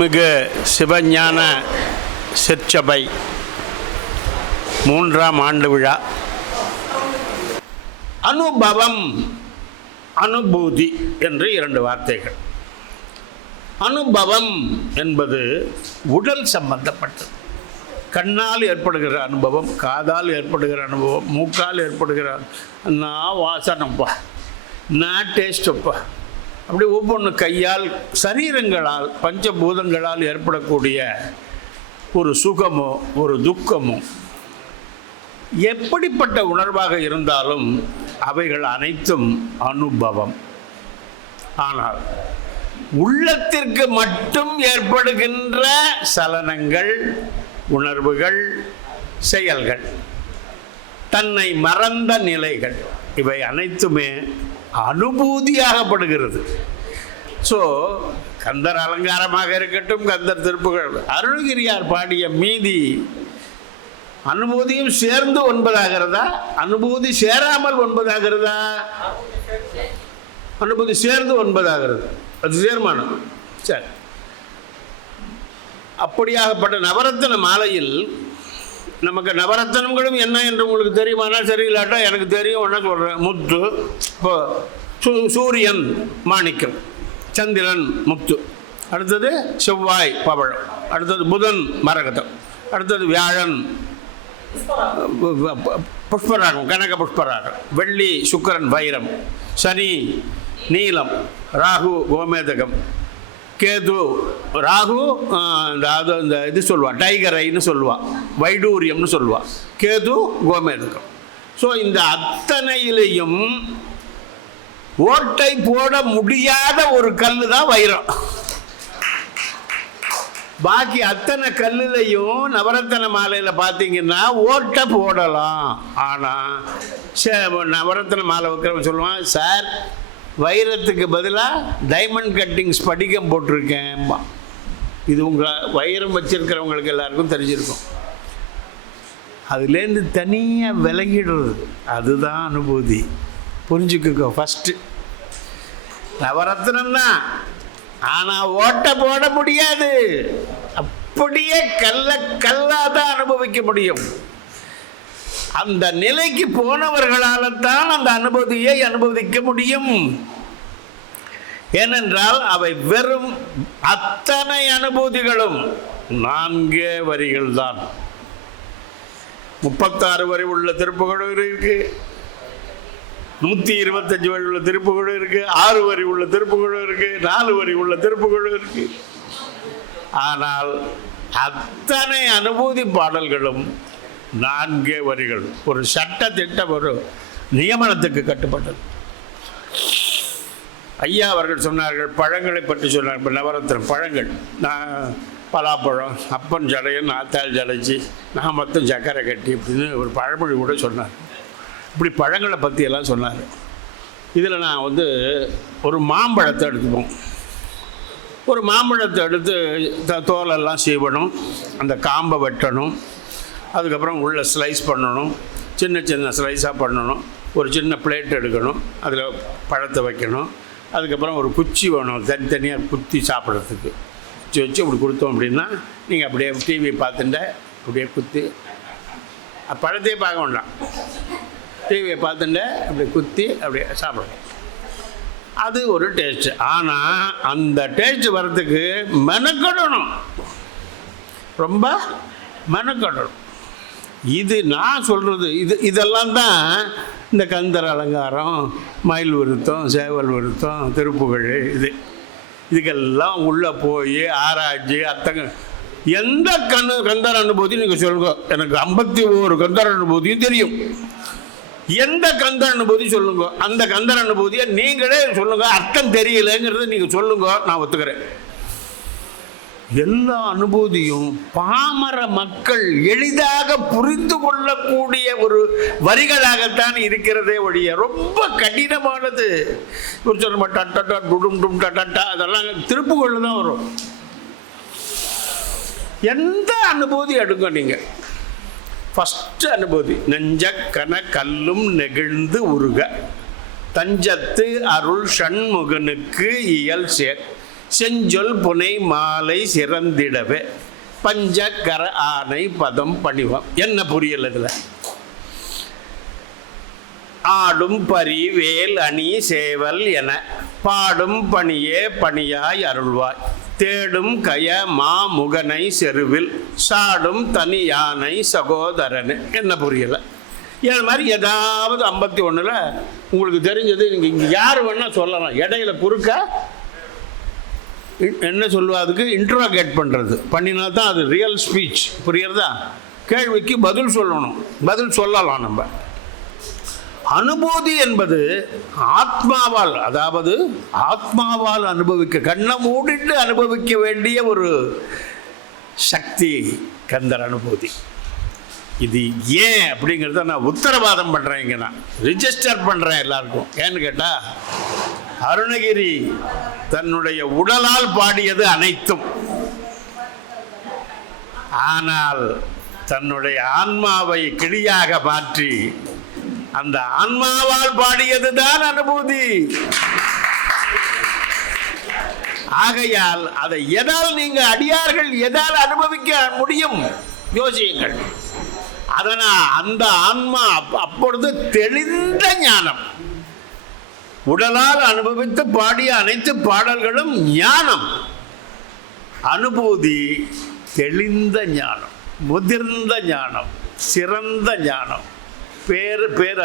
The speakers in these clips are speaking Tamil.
அருள்மிகு சிவஞான சிற்சபை 3ஆம் ஆண்டு விழா. அனுபவம், அனுபூதி என்று 2 வார்த்தைகள். அனுபவம் என்பது உடல் சம்பந்தப்பட்டது. கண்ணால் ஏற்படுகிற அனுபவம், காதால் ஏற்படுகிற அனுபவம், மூக்கால் ஏற்படுகிற நான் வாசனப்பா, நான் டேஸ்டப்பா, அப்படி ஒவ்வொன்று கையால், சரீரங்களால், பஞ்சபூதங்களால் ஏற்படக்கூடிய ஒரு சுகமோ ஒரு துக்கமோ எப்படிப்பட்ட உணர்வாக இருந்தாலும் அவைகள் அனைத்தும் அனுபவம். ஆனால் உள்ளத்திற்கு மட்டும் ஏற்படுகின்ற சலனங்கள், உணர்வுகள், செயல்கள், தன்னை மறந்த நிலைகள், இவை அனைத்துமே அனுபூதியாகப்படுகிறது. ஸோ கந்தர் அலங்காரமாக இருக்கட்டும், கந்தர் திருப்புகள், அருணகிரியார் பாடிய மீதி அனுபூதியும் சேர்ந்து 9 ஆகிறதா, அனுபூதி சேராமல் 9 ஆகிறதா? அனுபூதி சேர்ந்து 9 ஆகிறது. அது சேர்மானம். சரி, அப்படியாகப்பட்ட நவரத்ன மாலையில் நமக்கு நவரத்னங்களும் என்ன என்று உங்களுக்கு தெரியுமானால் சரியில்லாட்டா எனக்கு தெரியும், ஒன்றா சொல்கிறேன். முத்து, இப்போ சூரியன் மாணிக்கம், சந்திரன் முத்து, அடுத்தது செவ்வாய் பவழம், அடுத்தது புதன் மரகதம், அடுத்தது வியாழன் புஷ்பராகம், கனக புஷ்பராகம், வெள்ளி சுக்கிரன் வைரம், சனி நீலம், ராகு கோமேதகம், கேது ராகு இந்த இது சொல்லுவா டைகர் ஐன்னு சொல்லுவா, வைடூரியம்னு சொல்லுவா, கேது கோமேதகம். ஸோ இந்த அத்தனையிலையும் ஓட்டை போட முடியாத ஒரு கல் தான் வைரம். பாக்கி அத்தனை கல்லுலையும் நவரத்தன மாலையில் பார்த்தீங்கன்னா ஓட்டை போடலாம். ஆனால் நவரத்தன மாலை வைக்கிறவங்க சொல்லுவான், சார் வைரத்துக்கு பதிலாக டைமண்ட் கட்டிங் ஸ்படிகம் போட்டிருக்கேன்பா. இது உங்கள் வைரம் வச்சிருக்கிறவங்களுக்கு எல்லாருக்கும் தெரிஞ்சிருக்கும். அதுலேருந்து தனியாக விலகிடுறது, அதுதான் அனுபூதி. புரிஞ்சுக்குங்க. ஃபஸ்ட்டு நவரத்னம் தான், ஆனால் ஓட்டை போட முடியாது. அப்படியே கல்லாக தான் அனுபவிக்க முடியும். அந்த நிலைக்கு போனவர்களால் தான் அந்த அனுபூதியை அனுபவிக்க முடியும். ஏனென்றால் அவை வெறும் அத்தனை அனுபூதிகளும் 4 வரிகள் தான். 36 வரி உள்ள திருப்புகழும் இருக்கு, 125 வரி உள்ள திருப்புகழும் இருக்கு, 6 வரி உள்ள திருப்புகழும் இருக்கு, 4 வரி உள்ள திருப்புகழும் இருக்கு. ஆனால் அத்தனை அனுபூதி பாடல்களும் 4 வரிகள். ஒரு சட்ட திட்டம், ஒரு நியமனத்துக்கு கட்டுப்பட்டது. ஐயா அவர்கள் சொன்னார்கள், பழங்களை பற்றி சொன்னார். இப்போ நவரத்னம் பழங்கள், நான் பலாப்பழம், அப்பன் ஜடையன் ஆத்தாள் ஜடைச்சி, நான் மொத்தம் சக்கரை கட்டி அப்படின்னு ஒரு பழமொழி கூட சொன்னார். இப்படி பழங்களை பற்றி எல்லாம் சொன்னார். இதில் நான் ஒரு மாம்பழத்தை எடுத்துப்போம். ஒரு மாம்பழத்தை எடுத்து தோலெல்லாம் சீவணும், அந்த காம்பை வெட்டணும், அதுக்கப்புறம் உள்ளே ஸ்லைஸ் பண்ணணும், சின்ன சின்ன ஸ்லைஸாக பண்ணணும். ஒரு சின்ன பிளேட் எடுக்கணும், அதில் பழத்தை வைக்கணும். அதுக்கப்புறம் ஒரு குச்சி வேணும், தனித்தனியாக குத்தி சாப்பிட்றதுக்கு. குச்சி வச்சு அப்படி கொடுத்தோம் அப்படின்னா நீங்கள் அப்படியே டிவி பார்த்துட்டு அப்படியே குத்தி, பழத்தையே பார்க்க வேண்டாம், டிவியை பார்த்துட்டு அப்படியே குத்தி அப்படியே சாப்பிடணும். அது ஒரு டேஸ்ட்டு. ஆனால் அந்த டேஸ்ட்டு வர்றதுக்கு மெனக்கடணும், ரொம்ப மெனக்கடணும். இது நான் சொல்கிறது, இதெல்லாம் தான் இந்த கந்தர் அலங்காரம், மயில் விருத்தம், சேவல் விருத்தம், திருப்புகழ், இதுக்கெல்லாம் உள்ளே போய் ஆராய்ச்சி எந்த கந்தர் அனுபூதி நீங்கள் சொல்லுங்க. எனக்கு 51 கந்தர் அனுபூதியும் தெரியும். எந்த கந்தர் அனுபூதி சொல்லுங்க, அந்த கந்தர் அனுபூதியை நீங்களே சொல்லுங்க. அர்த்தம் தெரியலைங்கிறத நீங்கள் சொல்லுங்க, நான் ஒத்துக்கிறேன். எல்லா அனுபூதியும் பாமர மக்கள் எளிதாக புரிந்து கொள்ளக்கூடிய ஒரு வரிகளாகத்தான் இருக்கிறதே ஒழிய ரொம்ப கடினமானது. அதெல்லாம் திருப்புகொள்ள தான் வரும். எந்த அனுபூதி எடுங்க நீங்கள், ஃபஸ்ட்டு அனுபூதி நெஞ்ச கன கல்லும் நெகிழ்ந்து உருக தஞ்சத்து அருள் ஷண்முகனுக்கு இயல் சேர். செஞ்சொல் புனை மாலை சிறந்திடவே பஞ்சக்கர ஆனை பதம் பணிவம். என்ன புரியல இதில்? ஆடும் பரி வேல் அணி சேவல் என பாடும் பணியே பணியாய் அருள்வாய் தேடும் கய மா முகனை செருவில் சாடும் தனி யானை சகோதரனு. என்ன புரியல? இது மாதிரி ஏதாவது 51 உங்களுக்கு தெரிஞ்சது நீங்கள் இங்கே யார் வேணால் சொல்லலாம். இடையில குறுக்க என்ன சொல்லுவா? அதுக்கு இன்ட்ரோகேட் பண்ணுறது பண்ணினா தான் அது ரியல் ஸ்பீச். புரியுறதா? கேள்விக்கு பதில் சொல்லணும், பதில் சொல்லலாம். நம்ம அனுபூதி என்பது ஆத்மாவால், அதாவது ஆத்மாவால் அனுபவிக்க, கண்ணை மூடிட்டு அனுபவிக்க வேண்டிய ஒரு சக்தி கந்தர் அனுபூதி. இது ஏன் அப்படிங்கிறத நான் உத்தரவாதம் பண்ணுறேன், இங்கே நான் ரிஜிஸ்டர் பண்ணுறேன் எல்லாருக்கும். ஏன்னு கேட்டால், அருணகிரி தன்னுடைய உடலால் பாடியது அனைத்தும், ஆனால் தன்னுடைய ஆன்மாவை கிளியாக மாற்றி அந்த ஆன்மாவால் பாடியது தான் அனுபூதி. ஆகையால் அதை எதால் நீங்க அடியார்கள் எதால் அனுபவிக்க முடியும் யோசியுங்கள். அதனால் அந்த ஆன்மா அப்பொழுது தெளிந்த ஞானம். உடலால் அனுபவித்து பாடிய அனைத்து பாடல்களும் ஞானம். அனுபூதி தெளிந்த ஞானம், முதிர்ந்த ஞானம், சிறந்த ஞானம்,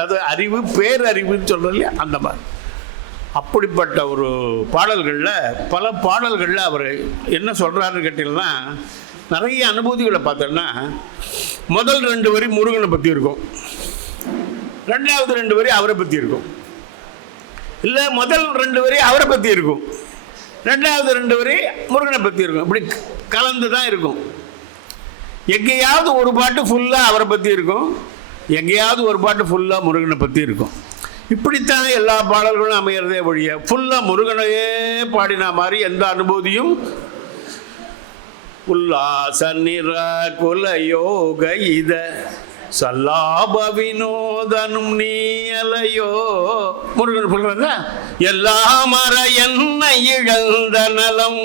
அது அறிவு, பேரறிவுன்னு சொல்றோம் இல்லையா, அந்த மாதிரி. அப்படிப்பட்ட ஒரு பாடல்களில், பல பாடல்களில் அவர் என்ன சொல்கிறாருன்னு கேட்டீங்கன்னா, நிறைய அனுபூதிகளை பார்த்தோன்னா, முதல் 2 வரி முருகனை பற்றி இருக்கும், 2வது 2 வரி அவரை பற்றி இருக்கும், இல்லை முதல் 2 வரி அவரை பற்றி இருக்கும், 2வது 2 வரி முருகனை பற்றி இருக்கும். இப்படி கலந்து தான் இருக்கும். எங்கேயாவது ஒரு பாட்டு ஃபுல்லாக அவரை பற்றி இருக்கும், எங்கேயாவது ஒரு பாட்டு ஃபுல்லாக முருகனை பற்றி இருக்கும். இப்படித்தான் எல்லா பாடல்களும் அமையிறதே வழிய ஃபுல்லாக முருகனையே பாடின மாதிரி எந்த அனுபூதியும். உல்லாச நிற குலயோக இத சல்லாப வினோதனும் நீ அலையோ. முருகன் சொல்றாங்க, எல்லா மர என்ன இழந்த நலம்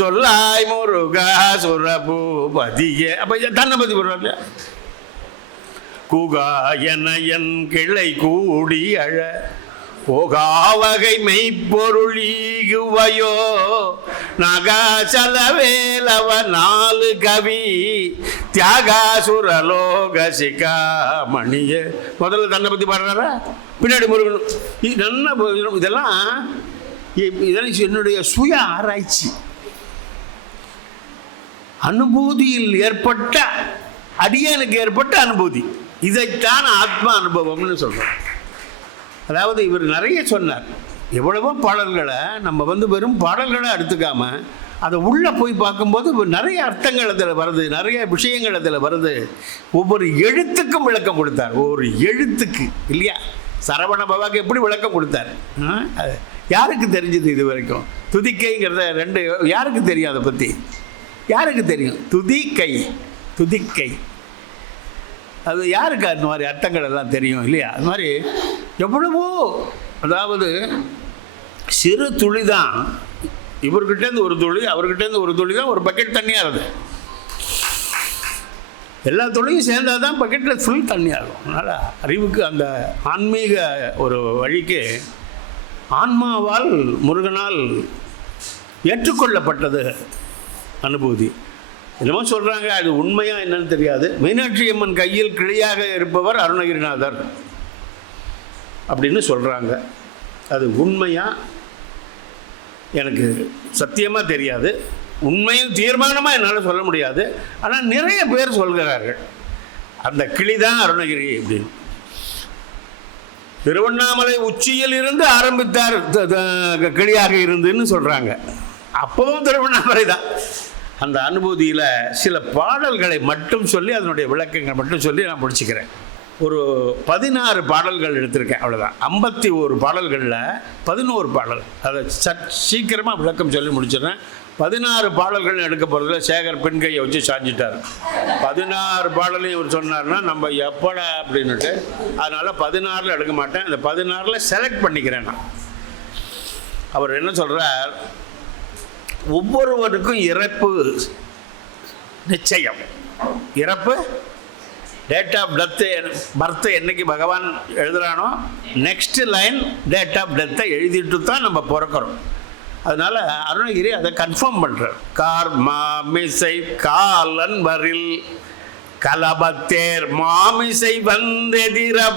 சொல்லாய் முருகா சுரபூபதியே. அப்ப தன்னை பத்தி சொல்றாங்க. குகாயன என் கிளை கூடி அழ போகாவகை மெய்ப்பொருள் ஈகுவையோ நகாசலவேலவ 4 கவி தியாகாசுரலோக சிகாமணிய. முதல்ல தன்னை பற்றி பாடுறாரா, பின்னாடி முருகன். இதெல்லாம் என்னுடைய சுய ஆராய்ச்சி. அனுபூதியில் ஏற்பட்ட, அடியனுக்கு ஏற்பட்ட அனுபூதி, இதைத்தான் ஆத்மா அனுபவம்னு சொல்றோம். அதாவது இவர் நிறைய சொன்னார். எவ்வளவோ பாடல்களை நம்ம வெறும் பாடல்களை எடுத்துக்காம அதை உள்ளே போய் பார்க்கும்போது நிறைய அர்த்தங்கள் அதில் வருது, நிறைய விஷயங்கள் அதில் வருது. ஒவ்வொரு எழுத்துக்கும் விளக்கம் கொடுத்தார். ஒவ்வொரு எழுத்துக்கு இல்லையா, சரவண பவாக்கு எப்படி விளக்கம் கொடுத்தார், யாருக்கு தெரிஞ்சது இது வரைக்கும்? துதிக்கைங்கிறத 2 யாருக்கு தெரியும்? அதை பற்றி யாருக்கு தெரியும்? துதிக்கை, துதிக்கை, அது யாருக்கு அந்த மாதிரி அர்த்தங்கள் எல்லாம் தெரியும் இல்லையா? அது மாதிரி எவ்வளவோ, அதாவது சிறு துளி தான், இவர்கிட்டேருந்து ஒரு துளி, அவர்கிட்டேருந்து ஒரு துளி தான் ஒரு பக்கெட் தண்ணியாக இருக்குது. எல்லா துளியும் சேர்ந்தால் தான் பக்கெட்டில் ஃபுல் தண்ணியாகும். அதனால் அறிவுக்கு, அந்த ஆன்மீக ஒரு வழிக்கு ஆன்மாவால் முருகனால் ஏற்றுக்கொள்ளப்பட்டது அனுபூதி. என்னமோ சொல்கிறாங்க, அது உண்மையாக என்னன்னு தெரியாது. மீனாட்சி அம்மன் கையில் கிளியாக இருப்பவர் அருணகிரிநாதர் அப்படின்னு சொல்கிறாங்க. அது உண்மையாக எனக்கு சத்தியமாக தெரியாது. உண்மையும் தீர்மானமாக என்னால் சொல்ல முடியாது. ஆனால் நிறைய பேர் சொல்கிறார்கள் அந்த கிளி தான் அருணகிரி அப்படின்னு. திருவண்ணாமலை உச்சியில் இருந்து ஆரம்பித்தார் கிளியாக இருந்துன்னு சொல்கிறாங்க. அப்பவும் திருவண்ணாமலை தான். அந்த அனுபூதியில் சில பாடல்களை மட்டும் சொல்லி, அதனுடைய விளக்கங்கள் மட்டும் சொல்லி நான் முடிச்சுக்கிறேன். ஒரு 16 பாடல்கள் எடுத்திருக்கேன், அவ்வளோதான். 51 பாடல்களில் 11 பாடல், அதை சீக்கிரமாக விளக்கம் சொல்லி முடிச்சிடுறேன். 16 பாடல்கள் எடுக்க போகிறதுல சேகர் பெண்கையை வச்சு சாஞ்சிட்டார். 16 பாடலையும் இவர் சொன்னார்னா நம்ம எப்படா அப்படின்னுட்டு, அதனால் 16 எடுக்க மாட்டேன். அந்த 16 செலக்ட் பண்ணிக்கிறேன் நான். அவர் என்ன சொல்கிறார், ஒவ்வொருவருக்கும் இறப்பு நிச்சயம். இறப்பு டேட் ஆஃப் பர்த் என்னைக்கு பகவான் எழுதுறானோ நெக்ஸ்ட் லைன் டேட் ஆஃப் டெத்தை எழுதிட்டு தான் நம்ம பிறக்கிறோம். அதனால அருணகிரி அதை கன்ஃபார்ம் பண்றார். கார் மாமிசை காலன் வரில் கலபத்தேர் மாமிசை வந்தெதிரப்படுவாய்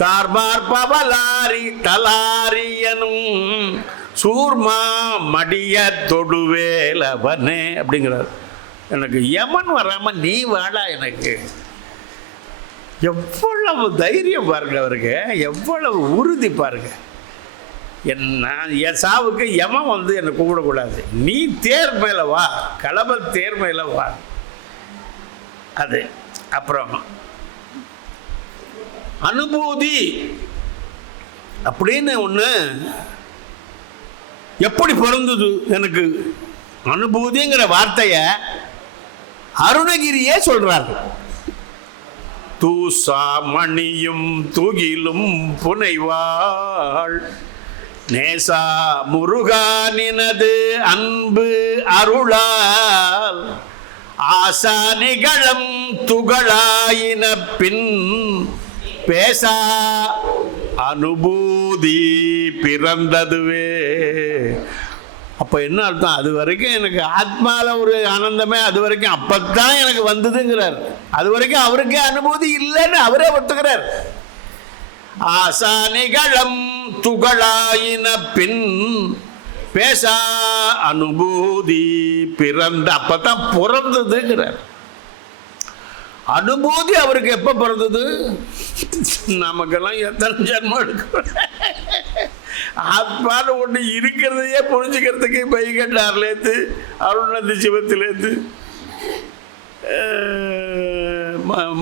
தார்மார் பவலாரி தலாரியனும் சூர்மா மடிய தொடுவேலவனே அப்படிங்கிறார். எனக்கு யமன் வராம நீ வாடா. எனக்கு எவ்வளவு தைரியம் பாருங்க அவருக்கு, எவ்வளவு உறுதி பாருங்க. என் சாவுக்கு யமன் வந்து என்னை கூப்பிடக்கூடாது, நீ தேர் மேல வா, கலப தேர் மேல வா. அது அப்புறம் அனுபூதி அப்படின்னு ஒண்ணு எப்படி பிறந்தது எனக்கு? அனுபூதிங்கிற வார்த்தைய அருணகிரியே சொல்றார். தூசா மணியும் துகிலும் புனைவாள் நேசா முருகானினது அன்பு அருளால் ஆசா நிகழம் துகளாயின பின் பேசா அனுபூதி பிறந்ததுவே. அப்ப என்ன அர்த்தம்? அது வரைக்கும் எனக்கு ஆத்மால ஒரு ஆனந்தமே அது வரைக்கும் அப்பத்தான் எனக்கு வந்ததுங்கிறார். அது வரைக்கும் அவருக்கே அனுபூதி இல்லைன்னு அவரே ஒத்துக்கிறார். ஆசா நிகழம் துகளாயின பின் பேசா அனுபூதி பிறந்த அப்பதான் பிறந்ததுங்கிறார். அனுபூதி அவருக்கு எப்ப பிறந்தது? நமக்கெல்லாம் எத்தனை ஜன்மம் எடுக்கும். ஆத்மான்னு ஒன்று இருக்கிறதையே புரிஞ்சுக்கிறதுக்கு பைகண்டார்லேருந்து அருணந்தி சிவத்திலேருந்து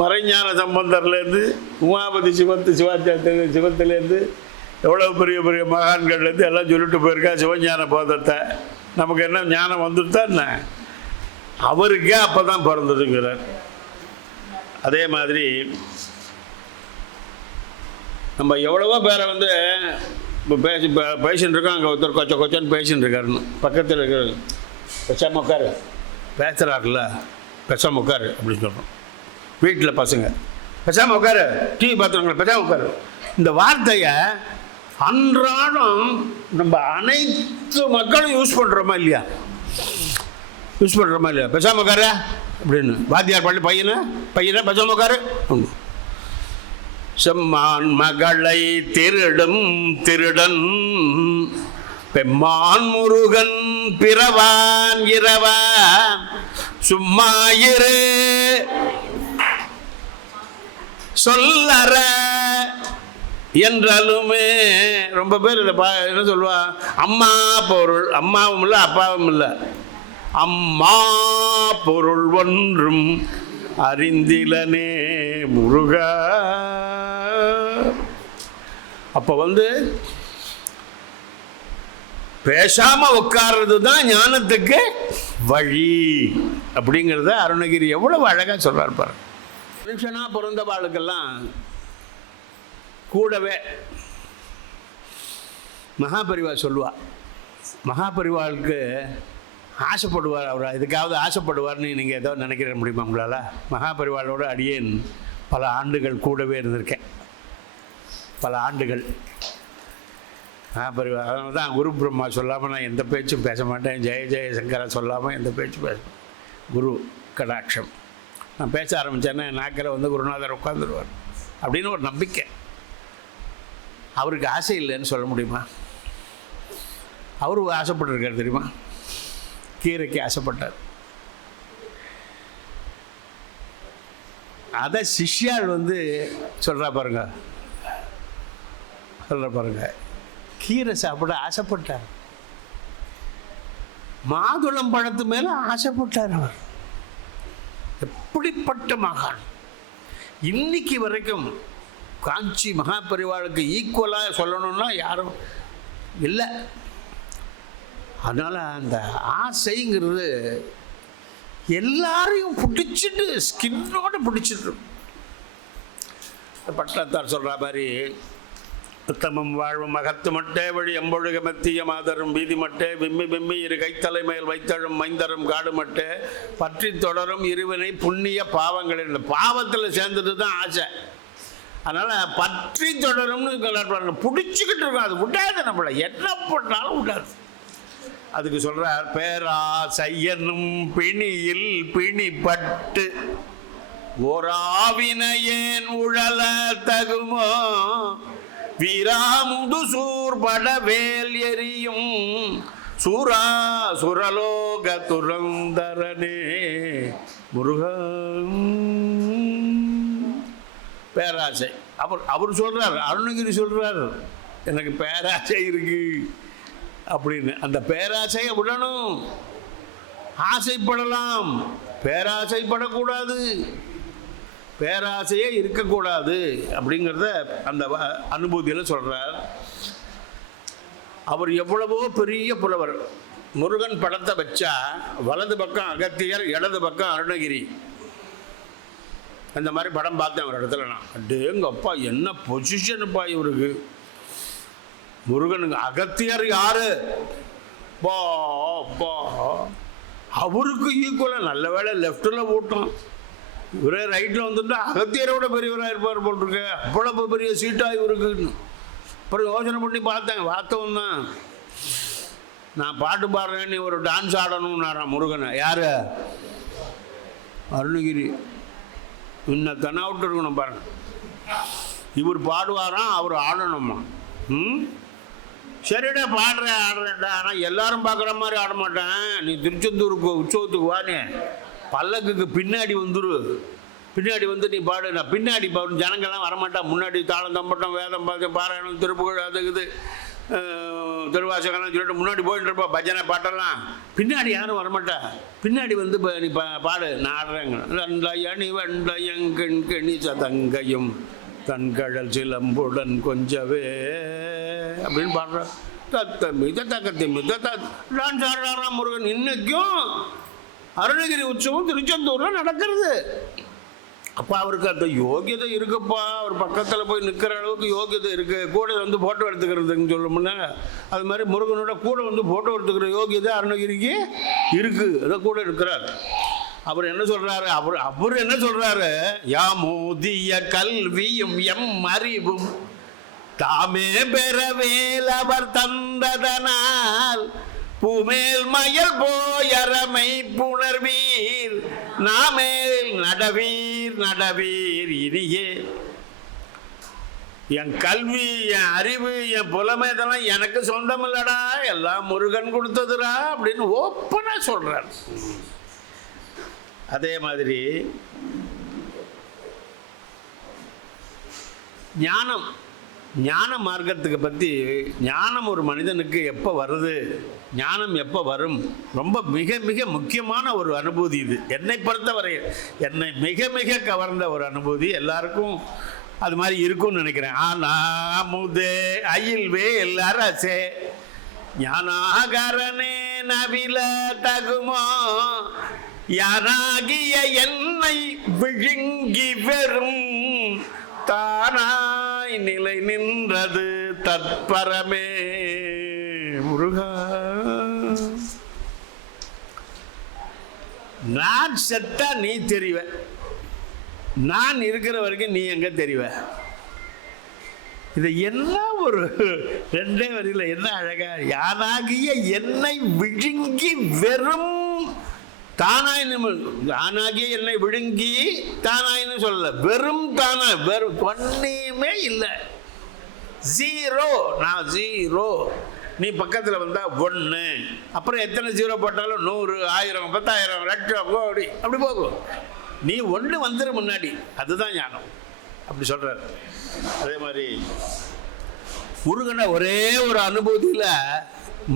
மறைஞான சம்பந்தர்லேருந்து உமாபதி சிவத்திலேருந்து எவ்வளோ பெரிய பெரிய மகான்கள்லேருந்து எல்லாம் சொல்லிட்டு போயிருக்கா சிவஞான போதத்தை. நமக்கு என்ன ஞானம் வந்துட்டு தான் என்ன? அவருக்கே அப்போ தான் பிறந்ததுங்கிறார். அதே மாதிரி நம்ம எவ்வளவோ பேரை வந்து இப்போ பேசின்னு இருக்கோம். அங்கே ஒருத்தர் கொச்ச கொச்சன்னு பேசின்னு இருக்காருன்னு பக்கத்தில் இருக்கிற பெசாம உட்காரு பேசுகிறாருல்ல, பெசாம உட்காரு அப்படின்னு சொல்கிறோம். வீட்டில் பசங்க பெசாம உட்காரு, டிவி பார்த்துருங்களா பெசாம உட்காரு. இந்த வார்த்தையை அன்றாடம் நம்ம அனைத்து மக்களும் யூஸ் பண்ணுறோமா இல்லையா? யூஸ் பண்ணுறோமா இல்லையா? பெசாம உட்காரு அப்படின்னு. வாத்தியார் பள்ளி பையனை பெசாம உட்காரு. செம்மான் மகளை திருடும் திருடன் பெம்மான் முருகன் பிறவான் இரவான் சும்மாயிரு சொல்லற என்றாலுமே. ரொம்ப பேர் இதை என்ன சொல்லுவா? அம்மா பொருள், அம்மாவும் இல்லை அப்பாவும் இல்லை, அம்மா பொருள் ஒன்றும் அறிந்திலனே முருகா. அப்ப வந்து பேசாம உட்கார்றது தான் ஞானத்துக்கு வழி அப்படிங்கிறத அருணகிரி எவ்வளவு அழகா சொல்றார் பாரு. மனுஷனா பிறந்தவாளுக்கெல்லாம் கூடவே மகாபரிவா சொல்லுவா. மகாபரிவாளுக்கு ஆசைப்படுவார், அவர் இதுக்காவது ஆசைப்படுவார்னு நீங்கள் ஏதோ நினைக்கிற முடியுமா உங்களால்? மகாபரிவாளோட அடியேன் பல ஆண்டுகள் கூடவே இருந்திருக்கேன், பல ஆண்டுகள் மகாபரிவார். அதனால தான் குரு பிரம்மா சொல்லாமல் நான் எந்த பேச்சும் பேச மாட்டேன், ஜெய ஜெய சங்கரா சொல்லாமல் எந்த பேச்சும் பேச. குரு கடாட்சம். நான் பேச ஆரம்பித்தேன்னா நாக்கில் வந்து குருநாதர் உட்காந்துருவார் அப்படின்னு ஒரு நம்பிக்கை. அவருக்கு ஆசை இல்லைன்னு சொல்ல முடியுமா? அவரு ஆசைப்பட்டிருக்கார் தெரியுமா? கீரைக்கு ஆசைப்பட்டார். அதை சிஷ்யாள் வந்து சொல்கிறா பாருங்க, கீரை சாப்பிட ஆசைப்பட்டார். மாதுளம் பழத்து மேல ஆசைப்பட்டார் அவர். எப்படிப்பட்ட மகான்! இன்னைக்கு வரைக்கும் காஞ்சி மகாபரிவாளுக்கு ஈக்குவலாக சொல்லணும்னா யாரும் இல்லை. அதனால் அந்த ஆசைங்கிறது எல்லாரையும் பிடிச்சிட்டு ஸ்கின்னோடு பிடிச்சிட்டு. பட்டத்தார் சொல்கிற மாதிரி உத்தமம் வாழ்வும் அகத்து மட்டே வழி எம்பொழுக மத்திய மாதரும் வீதி மட்டே விம்மி விம்மி இரு கைத்தலை மேல் வைத்தழும் மைந்தரும் காடு மட்டே பற்றி தொடரும் இருவினை புண்ணிய பாவங்களில் பாவத்தில் சேர்ந்துட்டு தான் ஆசை. அதனால் பற்றி தொடரும்னு பிடிச்சிக்கிட்டு இருக்கும். அது விடாது, நம்மளை என்ன பண்ணாலும் விடாது. அதுக்கு சொல்கிறார், பேராசையனும் பிணியில் பிணிப்பட்டு ஓராவினையேன் உழல தகுமோ வீராமுது சூர்பட வேல் எரியும் சூரா சுரலோக துரந்தரனே முருகன். பேராசை அவர் சொல்றார், அருணகிரி சொல்றார், எனக்கு பேராசை இருக்கு அப்படின்னு. அந்த பேராசையை விடணும். ஆசைப்படலாம், பேராசைப்படக்கூடாது, பேராசையே இருக்கக்கூடாது அப்படிங்கிறத அந்த அனுபூதியில் சொல்கிறார். அவர் எவ்வளவோ பெரிய புலவர். முருகன் படத்தை வச்சா வலது பக்கம் அகத்தியர், இடது பக்கம் அருணகிரி. அந்த மாதிரி படம் பார்த்தேன் ஒரு இடத்துல. நான் அடேங்க அப்பா, என்ன பொசிஷனுப்பா இவருக்கு. முருகனுக்கு அகத்தியர் யாரு? பா பா, அவருக்கு ஈக்குவலாக. நல்ல வேலை லெஃப்டில் போட்டோம், இவரே ரைட்டில் வந்துட்டு அகத்தியரோட பெரியவராக இருப்பார் போட்டிருக்கு. அவ்வளோ பெரிய சீட்டாக இவருக்கு. அப்புறம் யோசனை பண்ணி பார்த்தேன், வாஸ்தவம் தான். நான் பாட்டு பாடுறேன்னு ஒரு டான்ஸ் ஆடணும்னாராம் முருகனை. யார்? அருணகிரி. இன்னும் தென்னாவிட்டு இருக்கணும் பாருங்க. இவர் பாடுவாராம், அவர் ஆடணுமா. சரிடா பாடுறேன் ஆடுறேன்டா, ஆனால் எல்லாரும் பார்க்குற மாதிரி ஆட மாட்டேன். நீ திருச்செந்தூருக்கு உற்சவத்துக்கு வானே, பல்லக்குக்கு பின்னாடி வந்துரு, பின்னாடி வந்து நீ பாடு. நான் பின்னாடி பாடு, ஜனங்கள்லாம் வரமாட்டான். முன்னாடி தாளம் தம்பட்டம் வேதம் பார்த்து பாராயணம் திருப்புகழ் அது இது திருவாசகம்லாம் சொல்லிட்டு முன்னாடி போயிட்டு இருப்பா, பஜனை பாட்டெல்லாம். பின்னாடி யாரும் வரமாட்டா. பின்னாடி வந்து நீ பாடு, நான் ஆடுறேங்க. ரெண்டயணி வெண்டயங்கண் கெணி சதங்கையும் தன்கடல் சிலம்புடன் கொஞ்சவே அப்படின்னு பாடுற. தத்தமி தத்தகத்திமி டான்ஸ் ஆடுறாராம் முருகன். இன்னைக்கும் அருணகிரி உற்சவம் திருச்செந்தூரில் நடக்கிறது. அப்போ அவருக்கு அந்த யோகியதை இருக்குப்பா. அவர் பக்கத்தில் போய் நிற்கிற அளவுக்கு யோகியதை இருக்குது. கூட வந்து ஃபோட்டோ எடுத்துக்கிறதுன்னு சொல்லணும்னா அது மாதிரி முருகனோட கூட வந்து ஃபோட்டோ எடுத்துக்கிற யோகியதை அருணகிரிக்கு இருக்குது. அதை கூட இருக்கிறார். அவர் என்ன சொல்கிறாரு? அவர் என்ன சொல்கிறாரு? யாமோதிய கல்வியும் எம் அறிவும் தாமே பெறவேல் அவர் தந்ததனால் பூமேல் மயல் போயரமை புணர்வீர் நாமேல் நடவீர் நடவீர் இனியே. என் கல்வி, என் அறிவு, என் புலமை இதெல்லாம் எனக்கு சொந்தம் இல்லடா, எல்லாம் முருகன் கொடுத்ததுடா அப்படின்னு ஓப்பனா சொல்றார். அதே மாதிரி ஞானம், ஞான மார்க்கத்துக்கு பற்றி, ஞானம் ஒரு மனிதனுக்கு எப்போ வருது, ஞானம் எப்போ வரும், ரொம்ப மிக மிக முக்கியமான ஒரு அனுபூதி இது. என்னை பொறுத்தவரை என்னை மிக மிக கவர்ந்த ஒரு அனுபூதி. எல்லாருக்கும் அது மாதிரி இருக்கும்னு நினைக்கிறேன். ஆனால் முதே அயில்வே எல்லாரசே ஞானாகரனே நவில தகுமோ யானாகிய என்னை விழுங்கி வெறும் தானாய் நிலை நின்றது தற்பரமே முருகா. நான் செத்தா நீ தெரிவ, நான் இருக்கிற வரைக்கும் நீ எங்க தெரிவ. இது என்ன ஒரு ரெண்டே வரியில் என்ன அழகா. யானாகிய என்னை விழுங்கி வெறும் தானாய், தானாகிய என்னை விழுங்கி தானாயின்னு சொல்லல, வெறும் தானா, வெறும் ஒன்றுமே இல்லை, ஜீரோ. நான் ஜீரோ, நீ பக்கத்தில் வந்தால் ஒன்று, அப்புறம் எத்தனை ஜீரோ போட்டாலும் 100, 1000, 10,000, லட்சம் கோடி அப்படி போகும். நீ ஒன்று வந்துரு முன்னாடி, அதுதான் ஞானம் அப்படி சொல்கிறார். அதே மாதிரி முருகனை ஒரே ஒரு அனுபூதியில்,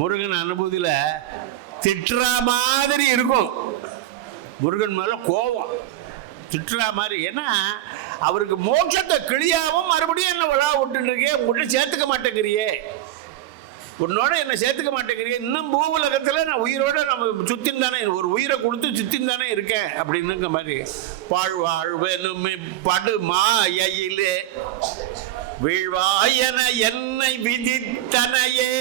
முருகன் அனுபூதியில் திட்டுற மாதிரி இருக்கும். முருகன் மேலே கோபம், திட்டுற மாதிரி. ஏன்னா அவருக்கு மோட்சத்தை கிளியாவும் மறுபடியும் என்ன விழா விட்டுருக்கே, உங்கள்கிட்ட சேர்த்துக்க மாட்டேங்கிறியே, உன்னோட என்னை சேர்த்துக்க மாட்டேங்கிறியே, இன்னும் பூ உலகத்தில் நான் உயிரோட நம்ம சுத்தின் தானே, ஒரு உயிரை கொடுத்து சுத்தின் தானே இருக்கேன் அப்படின்னுங்க மாதிரி. பாழ்வாழ்வெனும் படு மாயிலே வீழ்வாயன என்னை விதித்தனையே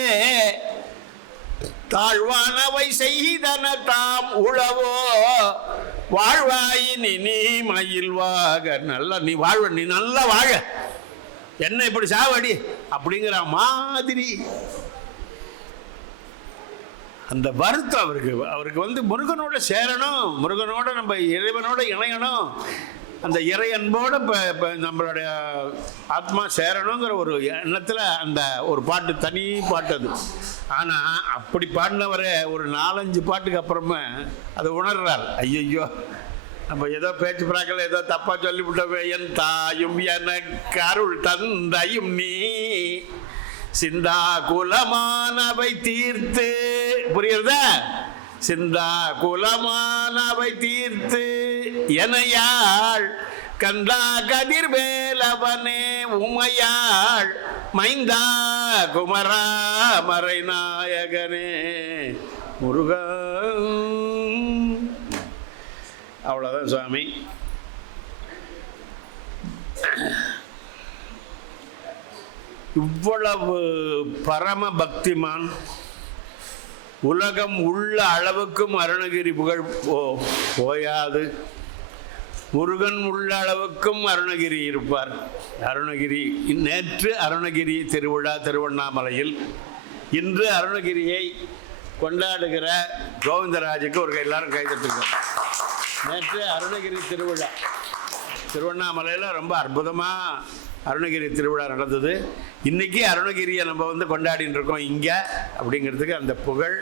தாழ்வானவை செய்தன தாம் உளவோ வாழ்வாயினி நீ மயில்வாக. நல்லா நீ வாழ்வ, நீ நல்லா வாழ, என்ன இப்படி சாவடி அப்படிங்கிற மாதிரி அந்த வருத்தம் அவருக்கு வந்து முருகனோட சேரணும், முருகனோட நம்ம இறைவனோட இணையணும், அந்த இறை அன்போட இப்போ நம்மளுடைய ஆத்மா சேரணுங்கிற ஒரு எண்ணத்தில் அந்த ஒரு பாட்டு, தனி பாட்டு அது. ஆனால் அப்படி பாடினவரை ஒரு 4-5 பாட்டுக்கு அப்புறமே அதை உணர்றார். ஐயோ நம்ம ஏதோ பேச்சு பிராக்கள் ஏதோ தப்பாக சொல்லிவிட்டோமே, என் தாயும் எனக்கு அருள் தந்தையும் நீ சிந்தா குலமானவை தீர்த்து, புரியுறதா? சிந்தா குலமானவை தீர்த்து எனையாள் கந்தா கதிர் வேலவனே உமையாள் மைந்தா குமரா மறை நாயகனே முருகா. அவ்வளோதான் சுவாமி. இவ்வளவு பரம பக்திமான், உலகம் உள்ள அளவுக்கும் அருணகிரி புகழ் போயாது. முருகன் உள்ள அளவுக்கும் அருணகிரி இருப்பார். அருணகிரி நேற்று அருணகிரி திருவிழா திருவண்ணாமலையில், இன்று அருணகிரியை கொண்டாடுகிற கோவிந்தராஜுக்கு ஒரு எல்லாரும் கைதட்டுங்க. நேற்று அருணகிரி திருவிழா திருவண்ணாமலையில் ரொம்ப அற்புதமாக அருணகிரி திருவிழா நடந்தது. இன்றைக்கி அருணகிரியை நம்ம வந்து கொண்டாடின்னு இருக்கோம் இங்கே அப்படிங்கிறதுக்கு அந்த புகழ்,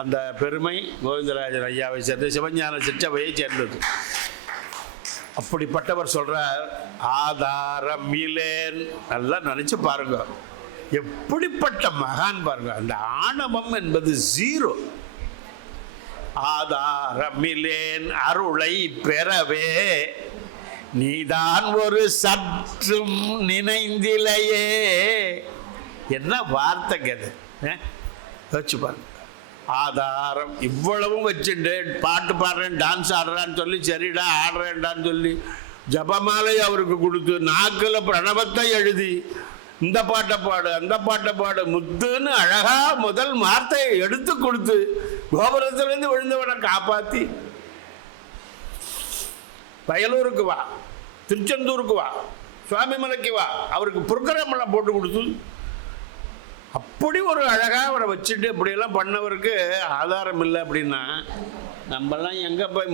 அந்த பெருமை கோவிந்தராஜன் ஐயாவை சேர்ந்து சிவஞான சிற்றவையை சேர்ந்தது. அப்படிப்பட்டவர் சொல்கிறார், ஆதாரம் இலேன். நல்லா நினச்சி பாருங்க, எப்படிப்பட்ட மகான் பாருங்க. அந்த ஆணவம் என்பது 0. ஆதாரமிலேன் அருளை பெறவே நீதான் ஒரு சற்றும் நினைந்திலையே. என்ன வார்த்தைங்க அது, வச்சு பாருங்க. ஆதாரம் இவ்வளவும் வச்சுட்டு பாட்டு பாடுறேன், டான்ஸ் ஆடுறான்னு சொல்லி, சரிடா ஆடுறேன்டான்னு சொல்லி ஜபமாலை அவருக்கு கொடுத்து, நாக்கில் பிரணவத்தை எழுதி இந்த பாட்டை பாடு அந்த பாட்டை பாடு முத்துன்னு அழகா முதல் வார்த்தையை எடுத்து கொடுத்து கோபுரத்திலிருந்து விழுந்தவனை காப்பாற்றி வயலூருக்கு வா, திருச்செந்தூருக்கு வா, சுவாமிமலைக்கு வா, அவருக்கு புரோகிராம் எல்லாம் போட்டு கொடுத்து அப்படி ஒரு அழகாக அவரை வச்சுட்டு இப்படியெல்லாம் பண்ணவருக்கு ஆதாரம் இல்லை அப்படின்னா, நம்மளாம் எங்கே போய்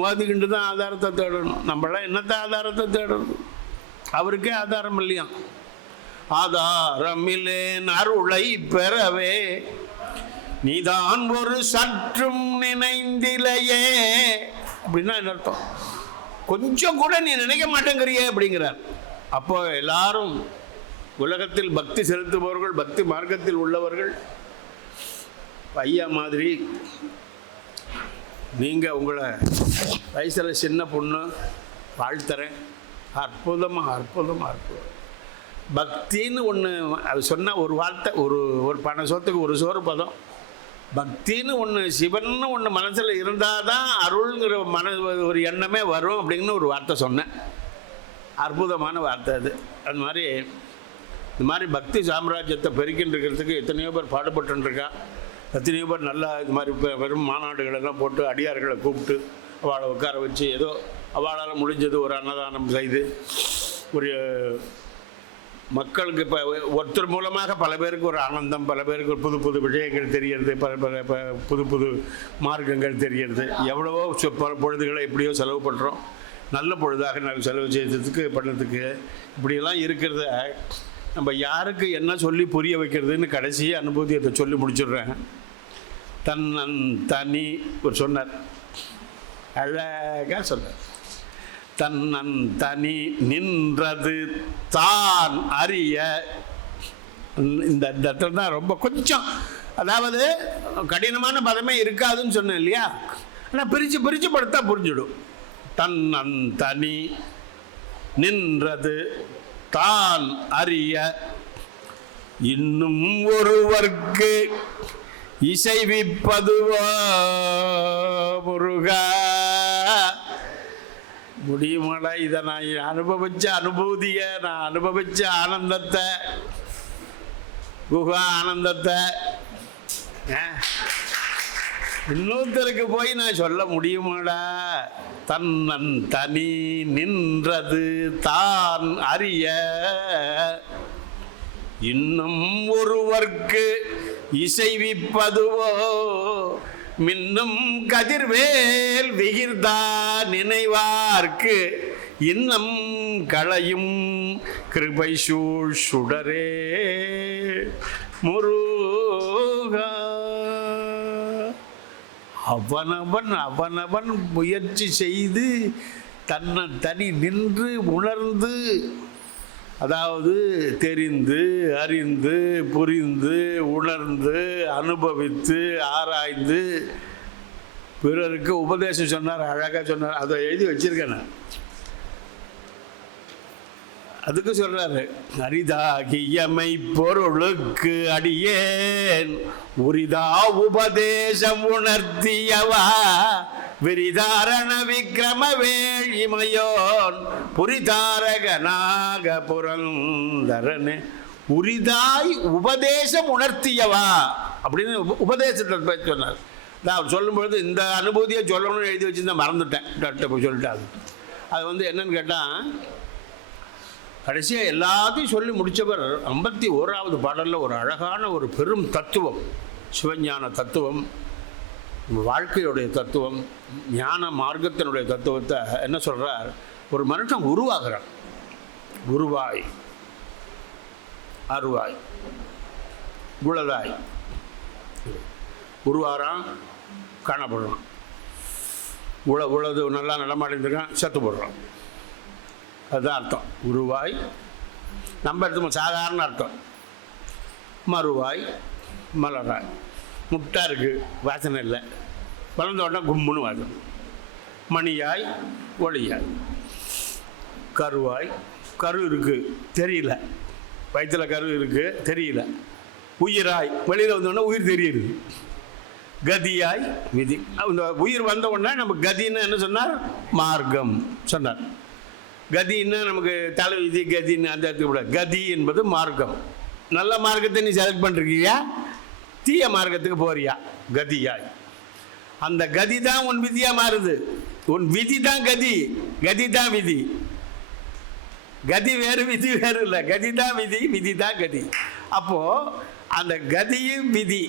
மோதிக்கிட்டு தான் ஆதாரத்தை தேடணும். நம்மளாம் என்னத்தை ஆதாரத்தை தேடணும்? அவருக்கே ஆதாரம் இல்லையா. ஆதாரமில்லேன் அருளை பெறவே நீதான் ஒரு சற்றும் நினைந்திலையே. அப்படின்னா என்ன அர்த்தம்? கொஞ்சம் கூட நீ நினைக்க மாட்டேங்கிறியே அப்படிங்கிறார். அப்போ எல்லாரும் உலகத்தில் பக்தி செலுத்துபவர்கள், பக்தி மார்க்கத்தில் உள்ளவர்கள், ஐயா மாதிரி நீங்கள் உங்களை வயசில் சின்ன பொண்ணு வாழ்த்துறேன். அற்புதமாக அற்புதமாக அற்புதம். பக்தின்னு ஒன்று அது சொன்னால் ஒரு வார்த்தை, ஒரு பண சோத்துக்கு ஒரு சோறு பதம். பக்தின்னு ஒன்று, சிவன்னு ஒன்று மனசில் இருந்தால் தான் அருள்ங்கிற ஒரு எண்ணமே வரும் அப்படிங்கன்னு ஒரு வார்த்தை சொன்னேன். அற்புதமான வார்த்தை அது. அது மாதிரி இந்த மாதிரி பக்தி சாம்ராஜ்யத்தை பெருக்கின்னு இருக்கிறதுக்கு எத்தனையோ பேர் பாடுபட்டுருக்கா. எத்தனையோ பேர் நல்லா இது மாதிரி வெறும் மாநாடுகளெல்லாம் போட்டு அடியார்களை கூப்பிட்டு அவளை உட்கார வச்சு ஏதோ அவளால் முடிஞ்சது ஒரு அன்னதானம் செய்து ஒரு மக்களுக்கு இப்போ ஒருத்தர் மூலமாக பல பேருக்கு ஒரு ஆனந்தம், பல பேருக்கு ஒரு புது புது விஷயங்கள் தெரியறது, பல புது புது மார்க்கங்கள் தெரியறது. எவ்வளவோ பொழுதுகளை எப்படியோ செலவு பண்ணுறோம். நல்ல பொழுதாக நாங்கள் செலவு செய்யறதுக்கு பண்ணுறதுக்கு இப்படியெல்லாம் இருக்கிறத நம்ம யாருக்கு என்ன சொல்லி புரிய வைக்கிறதுன்னு கடைசி அனுபூதியத்தை சொல்லி முடிச்சிடுறேன். தன்னன் தனி ஒரு சொன்னார், அழகாக சொன்னார். தன்னன் தனி நின்றது தான் அறிய. இந்த இடத்துல தான் ரொம்ப கொஞ்சம், அதாவது கடினமான பதமே இருக்காதுன்னு சொன்னேன் இல்லையா. ஆனால் பிரித்து பிரித்து படுத்தா புரிஞ்சிடும். தன்னன் தனி நின்றது தான் அறிய இன்னும் ஒருவர்க்கு இசைவிப்பதுவோ முருகா. முடியுமாடா? இதை நான் அனுபவிச்ச அனுபூதிய, நான் அனுபவிச்ச ஆனந்தத்தை, குகா ஆனந்தத்தை இன்னொருத்தருக்கு போய் நான் சொல்ல முடியுமாடா? தன்னன் தனி நின்றது தான் அறிய இன்னும் ஒருவர்க்கு இசைவிப்பதுவோ மின்னும் கதிர்வேல் விகிர்தா நினைவார்க்கு இன்னம் களையும் கிருபை சூழ் சுடரே முருகா. அவனவன் முயற்சி செய்து தன்னை தனி நின்று உணர்ந்து, அதாவது தெரிந்து அறிந்து புரிந்து உணர்ந்து அனுபவித்து ஆராய்ந்து பிறருக்கு உபதேசம் சொன்னார். அழகாக சொன்னார். அதை எழுதி வச்சிருக்கேன் நான். அதுக்கு சொல்றாரு, அரிதாகியமை பொருளுக்கு அடியேன் உரிதா உபதேசம் உணர்த்தியவா விரிதாரண விக்ரம வேழிமையோன் புரிதாரகனாக புரந்தரனே. உரிதாய் உபதேசம் உணர்த்தியவா அப்படின்னு உபதேசத்தை சொன்னார். நான் சொல்லும்பொழுது இந்த அனுபூதியை சொல்லணும்னு எழுதி வச்சுருந்தேன், மறந்துட்டேன். சொல்லிட்டாங்க. அது என்னன்னு கேட்டால், கடைசியாக எல்லாத்தையும் சொல்லி முடித்தவர் 51வது பாடலில் ஒரு அழகான ஒரு பெரும் தத்துவம், சிவஞான தத்துவம், வாழ்க்கையுடைய தத்துவம், ஞான மார்க்கத்தினுடைய தத்துவத்தை என்ன சொல்கிறார்? ஒரு மனுஷன் உருவாகிறான். உருவாய் அருவாய் உளதாய் உருவாகிறான், காணப்படுறான். உளது நல்லா நடமாடிருக்கான், செத்து போடுறான். அதுதான் அர்த்தம். உருவாய் நம்ம எடுத்து சாதாரண அர்த்தம். மறுவாய் மலராய். முட்டா இருக்குது, வாசனை இல்லை. வளர்ந்த உடனே கும்முன்னு வாசனை. மணியாய் ஒளியாய். கருவாய், கரு இருக்குது தெரியல, வயிற்றில் கரு இருக்குது தெரியல. உயிராய், வெளியில் வந்தோடனே உயிர் தெரியுது. கதியாய் விதி. இந்த உயிர் வந்த உடனே நம்ம கதின்னு என்ன சொன்னார்? மார்க்கம் சொன்னார். கதின்னா நமக்கு தலை விதி கதின்னு அந்த இடத்துக்கு கூட. கதி என்பது மார்க்கம். நல்ல மார்க்கத்தை நீ செலக்ட் பண்ணிருக்கியா, தீய மார்க்கத்துக்கு போறியா? கதியாய். அந்த கதி தான் உன் விதியா மாறுது. உன் விதி தான் கதி, கதி தான் விதி. கதி வேறு விதி வேறு இல்லை. கதி தான் விதி, விதி தான் கதி. அப்போ அந்த கதியும் விதி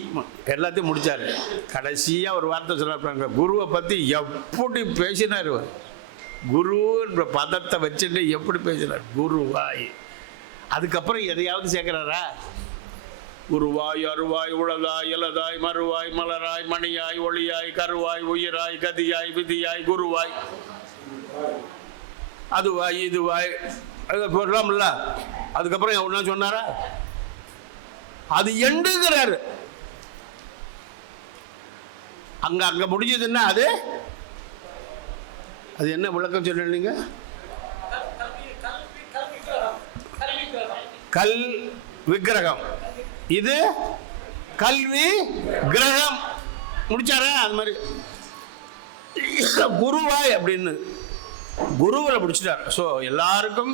எல்லாத்தையும் முடிச்சாரு. கடைசியாக ஒரு வார்த்தை சொல்ல, குருவை பற்றி எப்படி பேசினார். குரு என்ற பதத்தை வச்சுட்டு எப்படி பேசினார்? குருவாய். அதுக்கப்புறம் எதையாவது சேர்க்கிறாரா? குருவாய் அருவாய் உளதாய் இலதாய் மறுவாய் மலராய் மணியாய் ஒளியாய் கருவாய் உயிராய் கதியாய் விதியாய் குருவாய் அதுவாய் இதுவாய் அது போடலாம்ல. அதுக்கப்புறம் ஒன்றா சொன்னாரா? அது எண்டுங்கிறாரு. அங்க முடிஞ்சதுன்னா அது என்ன விளக்கம் சொன்னீங்க? கல் விக்கிரகம், இது கல்வி கிரகம். முடிச்சாரா? அது மாதிரி குருவாய் அப்படின்னு குருவில் முடிச்சிட்டார். ஸோ எல்லாருக்கும்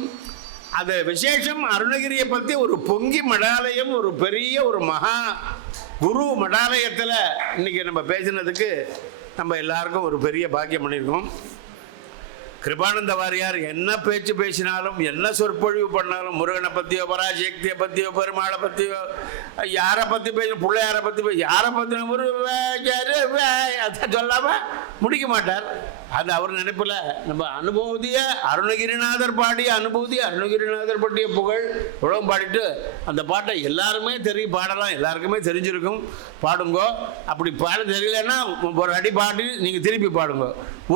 அது விசேஷம். அருணகிரியை பற்றி ஒரு பொங்கி மடாலயம், ஒரு பெரிய ஒரு மகா குரு மடாலயத்தில் இன்னைக்கு நம்ம பேசினதுக்கு நம்ம எல்லாருக்கும் ஒரு பெரிய பாக்கியம் பண்ணியிருக்கோம். கிருபானந்த வாரியார் என்ன பேச்சு பேசினாலும், என்ன சொற்பொழிவு பண்ணாலும், முருகனை பற்றியோ பராசக்தியை பற்றியோ பெருமாளை பற்றியோ யாரை பற்றி பேச, பிள்ளையாரை பற்றி பேச, யாரை பற்றி ஒரு அதை சொல்லாமல் முடிக்க மாட்டார். அது அவர் நினைப்பில் நம்ம அனுபூதிய அருணகிரிநாதர் பாடிய அனுபூதி, அருணகிரிநாதர் பற்றிய புகழ் உலகம் பாடிட்டு அந்த பாட்டை எல்லாருமே பாடலாம், எல்லாருக்குமே தெரிஞ்சிருக்கும். பாடுங்கோ. அப்படி பாட தெரியலன்னா ஒரு அடி பாடி நீங்கள் திருப்பி பாடுங்க.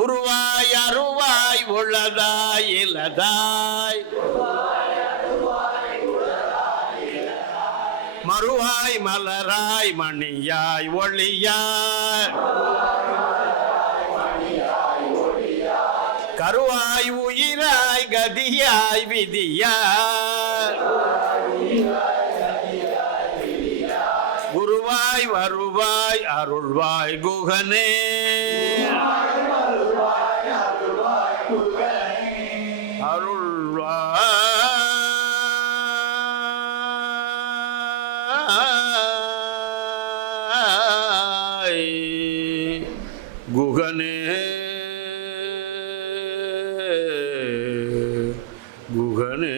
உருவாய் அருவாய் உள்ளதாய் இலதாய் மறுவாய் மலராய் மணியாய் ஒளியாய் கருவாய் உயிராய் கதியாய் விதியாய் குருவாய் வருவாய் அருள்வாய் குகனே குகனே குகனே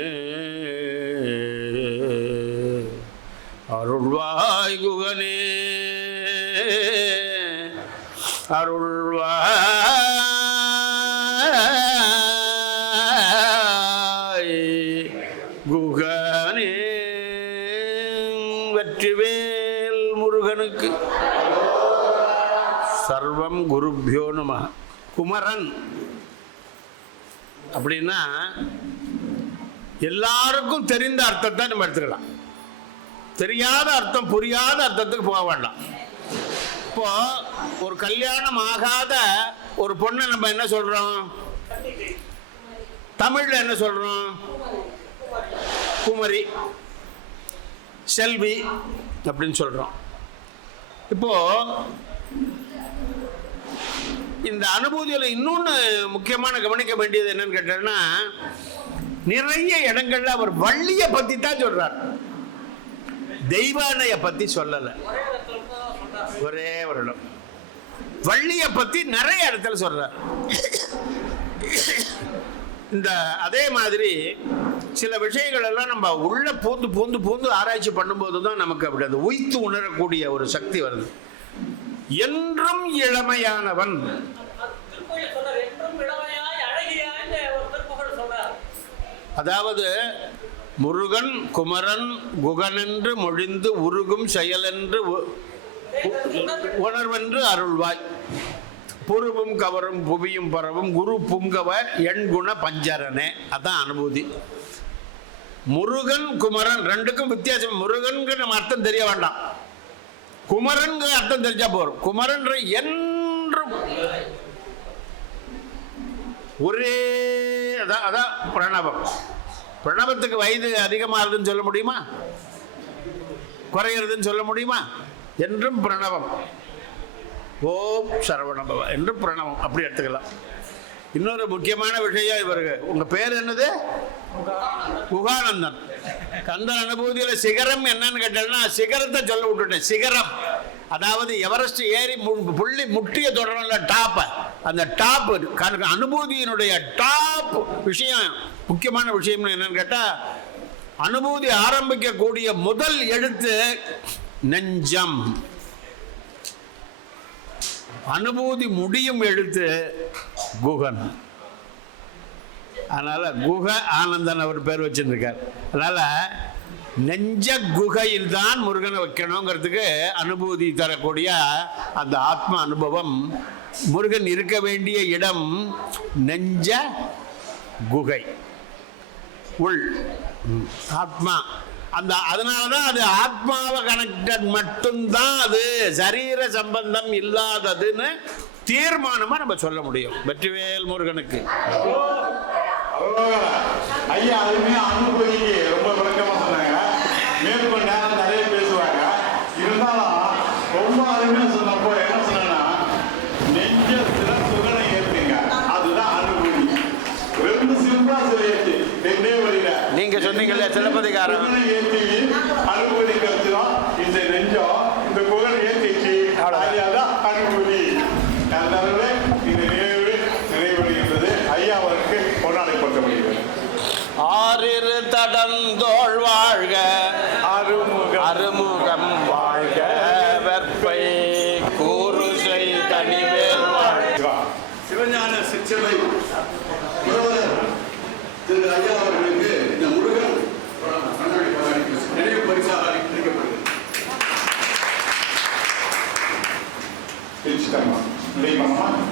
அருள்வாய் குகனே அருள்வாய் குகனே. வெற்றிவேல் முருகனுக்கு. சர்வம் குருப்யோ நமः. குமரன் அப்படின்னா எல்லாருக்கும் தெரிந்த அர்த்தத்தை நம்ம எடுத்துக்கலாம். தெரியாத அர்த்தம், புரியாத அர்த்தத்துக்கு போக வேண்டாம். இப்போ ஒரு கல்யாணம் ஆகாத ஒரு பொண்ணை நம்ம என்ன சொல்றோம்? தமிழ்ல என்ன சொல்றோம்? குமரி, செல்வி அப்படின்னு சொல்றோம். இப்போ இந்த அனுபூதியில இன்னொன்னு முக்கியமான கவனிக்க வேண்டியது என்னன்னு கேட்டேன்னா, நிறைய இடங்கள்ல அவர் வள்ளிய பத்தி தான் சொல்றார், தெய்வானைய பத்தி சொல்லல. ஒரே ஒரு இடம் வள்ளிய பத்தி நிறைய இடத்துல சொல்றார். இந்த அதே மாதிரி சில விஷயங்கள் எல்லாம் நம்ம உள்ள பூந்து பூந்து பூந்து ஆராய்ச்சி பண்ணும்போது தான் நமக்கு அப்படி அது உய்த்து உணரக்கூடிய ஒரு சக்தி வருது. என்றும் இளமையானவன். அதாவது முருகன் குமரன் குகனென்று மொழிந்து உருகும் செயலென்று உணர்வென்று அருள்வாய். புருவும் கவரும் புவியும் பரவும் குரு புங்கவ எண்குண பஞ்சரனே. அதான் அனுபூதி. முருகன் குமரன் ரெண்டுக்கும் வித்தியாசம். முருகன்கிற நம்ம அர்த்தம் தெரிய வேண்டாம், குமரன் அர்த்தம் தெரிஞ்சா போறோம். குமரன் என்றும் ஒரே அதான் பிரணவம். பிரணவத்துக்கு வயது அதிகமாகுதுன்னு சொல்ல முடியுமா? குறைகிறதுன்னு சொல்ல முடியுமா? என்றும் பிரணவம். ஓம் சரவணபவ என்று பிரணவம் அப்படி எடுத்துக்கலாம். இன்னொரு முக்கியமான விஷயம், இவருக்கு உங்க பேர் என்னது? குகானந்தன். கந்தன் அனுபூதியில சிகரம் என்னன்னு கேட்டேன்னா சிகரத்தை சொல்ல விட்டுட்டேன். சிகரம் அதாவது எவரெஸ்ட் ஏறி புள்ளி முட்டிய தொடரல டாப், அந்த டாப் அனுபூதியினுடைய டாப் விஷயம். முக்கியமான விஷயம் என்னன்னு கேட்டா, அனுபூதி ஆரம்பிக்கக்கூடிய முதல் எழுத்து நெஞ்சம், அனுபூதி முடியும் எழுத்து குகன். அதனால குக ஆனந்தன் அவர் பேர் வச்சிருக்கார். அதனால நெஞ்ச குகையில் தான் முருகனை வைக்கணுங்கிறதுக்கு அனுபூதி தரக்கூடிய அந்த ஆத்ம அனுபவம். முருகன் இருக்க வேண்டிய இடம் நெஞ்ச குகை, உள் ஆத்மா. அந்த அதனாலதான் அது ஆத்மாவை கனெக்டட் மட்டும்தான், அது சரீர சம்பந்தம் இல்லாததுன்னு தீர்மானமா நம்ம சொல்ல முடியும். வெற்றிவேல் முருகனுக்கு. ஐயா அதுமே அனுபவிக்கு ரொம்ப விளக்கமா சொன்னாங்க. மேற்கொண்டு நேரம் நிறைய பேசுவாங்க. இருந்தாலும் ரொம்ப அருமையா சொன்னப்போ என்ன சொன்னா, நெஞ்ச சில சுகனை ஏற்றுங்க, அதுதான் அனுபவி. ரெண்டு சிம்பிளா சொல்லியாச்சு. ரெண்டே வழியில நீங்க சொன்னீங்கல்ல சிலப்பதிகாரம், ஏற்றி அனுபவி கருத்துதான் இந்த நெஞ்சம், இந்த குகனை ஏற்றிச்சு, அதுதான் அனுபவி. இந்த நிறைவடைகின்றது. ஐயா அவருக்கு கொண்டாடப்பட்டப்படுகிறது. ஆறிரு தடந்தோள் வாழ்க, அருமுகம் வாழ்க, வெற்பை கூறுசை தனிவேல் வாழ்க. சிவஞான சிற்றலை புரவலர் திரு ஐயா அவர்களுக்கு இந்த முருகன் நினைவு பரிசாக அளிக்கப்படுகிறது. Terima kasih.